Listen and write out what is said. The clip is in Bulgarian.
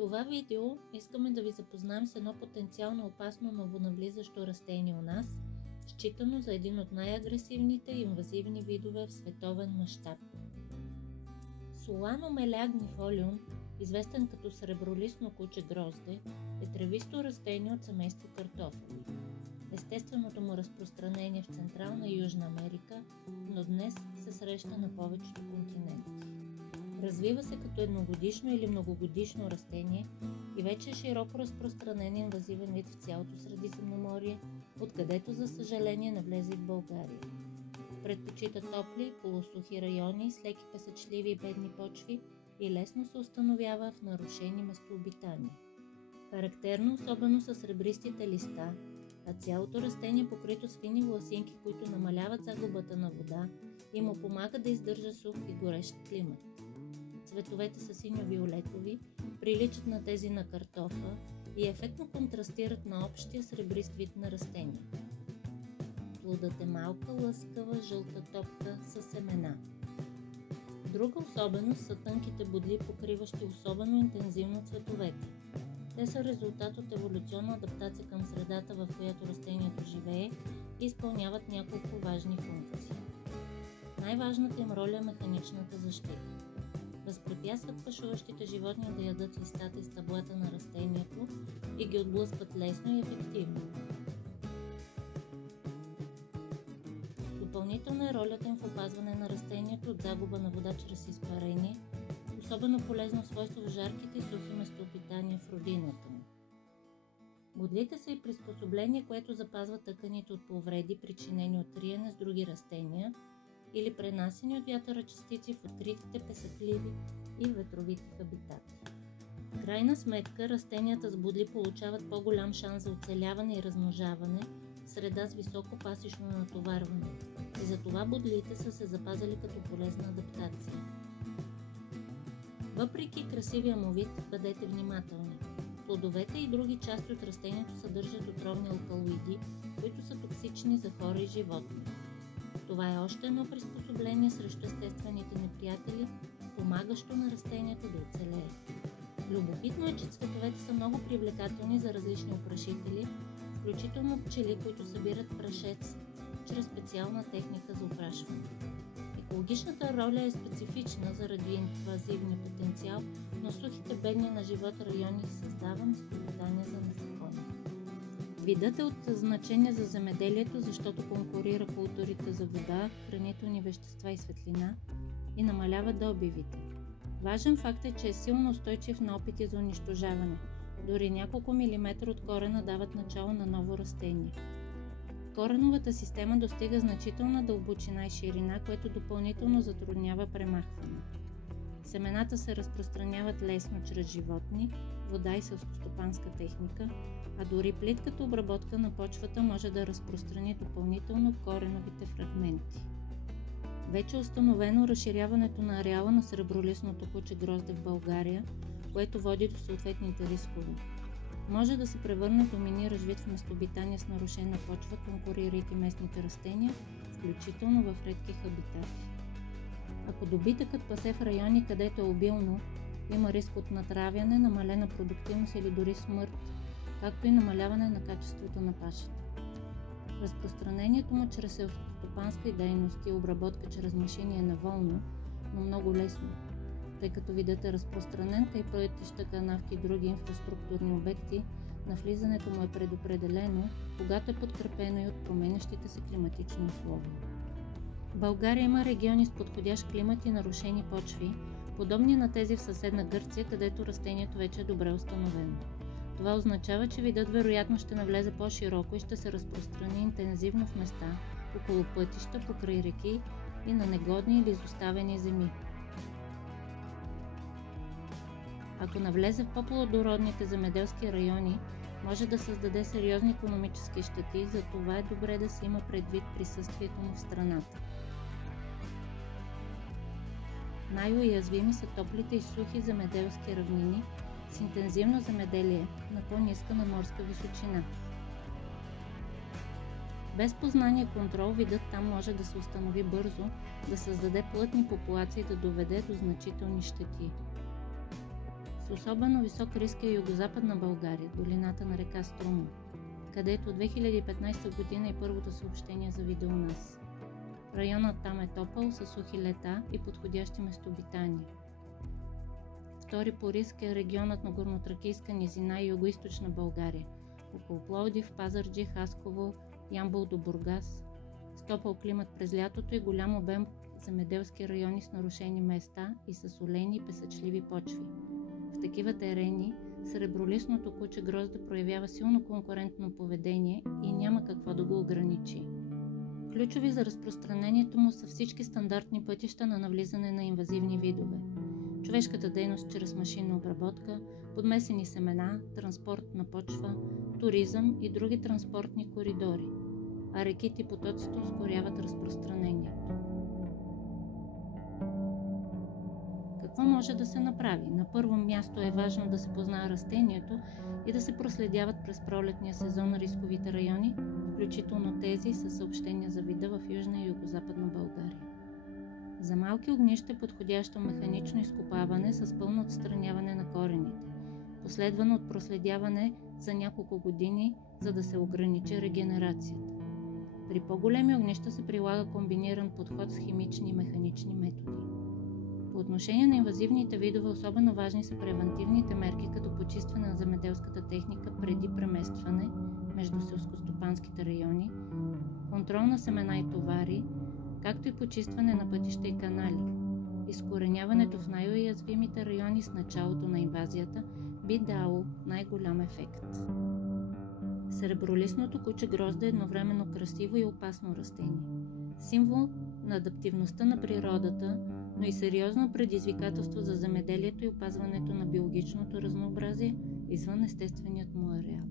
това видео искаме да ви запознаем с едно потенциално опасно новонавлизащо растение у нас, считано за един от най-агресивните и инвазивни видове в световен мащаб. Solano meleagnifolium, известен като сребролистно куче грозде, е тревисто растение от семейство картофоли. Естественото му разпространение в Централна и Южна Америка, но днес се среща на повечето континенти. Развива се като едногодишно или многогодишно растение и вече е широко разпространен инвазивен вид в цялото Средиземноморие, откъдето за съжаление навлезе и в България. Предпочита топли, полусухи райони с леки песъчливи и бедни почви и лесно се установява в нарушени местообитания. Характерно особено са сребристите листа, а цялото растение покрито с фини власинки, които намаляват загубата на вода и му помага да издържа сух и горещ климат. Цветовете са синьо-виолетови, приличат на тези на картофа и ефектно контрастират на общия сребрист вид на растение. Плодът е малка, лъскава, жълта топка със семена. Друга особеност са тънките бодли, покриващи особено интензивно цветовете. Те са резултат от еволюционна адаптация към средата, в която растението живее и изпълняват няколко важни функции. Най-важната им роля е механичната защита. Възпрепятстват пашуващите животни да ядат листата и стъблата на растението и ги отблъскват лесно и ефективно. Допълнителна е ролята им в опазване на растението от загуба на вода чрез изпарение, особено полезно свойство в жарките и сухи местообитания в родината му. Бодлите са и приспособление, което запазва тъканите от повреди, причинени от триене с други растения или пренасени от вятъра частици в откритите песъкливи и ветровити хабитати. В крайна сметка, растенията с бодли получават по-голям шанс за оцеляване и размножаване в среда с високо пасищно натоварване и затова бодлите са се запазили като полезна адаптация. Въпреки красивия му вид, бъдете внимателни. Плодовете и други части от растението съдържат отровни алкалоиди, които са токсични за хора и животни. Това е още едно приспособление срещу естествените неприятели, помагащо на растението да оцелее. Любопитно е, че цветовете са много привлекателни за различни опрашители, включително пчели, които събират прашец чрез специална техника за опрашване. Екологичната роля е специфична заради инвазивния потенциал, но сухите бедни на живот райони създава местообитания за насекоми. Видът е от значение за земеделието, защото конкурира културите за вода, хранителни вещества и светлина и намалява добивите. Важен факт е, че е силно устойчив на опити за унищожаване. Дори няколко милиметра от корена дават начало на ново растение. Кореновата система достига значителна дълбочина и ширина, което допълнително затруднява премахване. Семената се разпространяват лесно чрез животни, вода и селскостопанска техника, а дори плитката обработка на почвата може да разпространи допълнително кореновите фрагменти. Вече е установено разширяването на ареала на сребролистното куче грозде в България, което води до съответните рискове. Може да се превърне в доминиращ вид в местообитания с нарушена почва, конкурирайки местните растения, включително в редки хабитати. Ако добитъкът пасе в райони, където е обилно, има риск от натравяне, намалена продуктивност или дори смърт, както и намаляване на качеството на пашата. Разпространението му чрез селскостопанска дейност и обработка чрез машини е наволно, но много лесно, тъй като видът е разпространен край пътища, канавки и други инфраструктурни обекти, навлизането му е предопределено, когато е подкрепено и от променящите се климатични условия. В България има региони с подходящ климат и нарушени почви, подобни на тези в съседна Гърция, където растението вече е добре установено. Това означава, че видът вероятно ще навлезе по-широко и ще се разпространи интензивно в места, около пътища, покрай реки и на негодни или изоставени земи. Ако навлезе в по-плодородните земеделски райони, може да създаде сериозни икономически щети, затова е добре да се има предвид присъствието му в страната. Най-уязвими са топлите и сухи земеделски равнини с интензивно земеделие на по-ниска надморска височина. Без познание и контрол видът там може да се установи бързо, да създаде плътни популации и да доведе до значителни щети. С особено висок риск е югозападна България, долината на река Струма, където 2015 година е първото съобщение за видео у нас. Районът там е топъл, със сухи лета и подходящи местообитания. Втори по риск е регионът на Горнотракийска низина и югоизточна България, около Пловдив, Пазарджик, Хасково, Ямбол до Бургас, с топъл климат през лятото и голям обем земеделски райони с нарушени места и с солени и песъчливи почви. В такива терени сребролистното куче грозде проявява силно конкурентно поведение и няма какво да го ограничи. Ключови за разпространението му са всички стандартни пътища на навлизане на инвазивни видове. Човешката дейност чрез машинна обработка, подмесени семена, транспорт на почва, туризъм и други транспортни коридори, а реките и потоците ускоряват разпространението. Какво може да се направи? На първо място е важно да се познае растението и да се проследяват през пролетния сезон рисковите райони, включително тези със съобщения за вида в Южна и Югозападна България. За малки огнища е подходящо механично изкопаване с пълно отстраняване на корените, последвано от проследяване за няколко години, за да се ограничи регенерацията. При по-големи огнища се прилага комбиниран подход с химични и механични методи. По отношение на инвазивните видове особено важни са превантивните мерки, като почистване на земеделската техника преди преместване между селскостопанските райони, контрол на семена и товари, както и почистване на пътища и канали. Изкореняването в най-уязвимите райони с началото на инвазията би дало най-голям ефект. Сребролистното куче грозде е едновременно красиво и опасно растение, символ на адаптивността на природата, но и сериозно предизвикателство за земеделието и опазването на биологичното разнообразие извън естественият му ареал.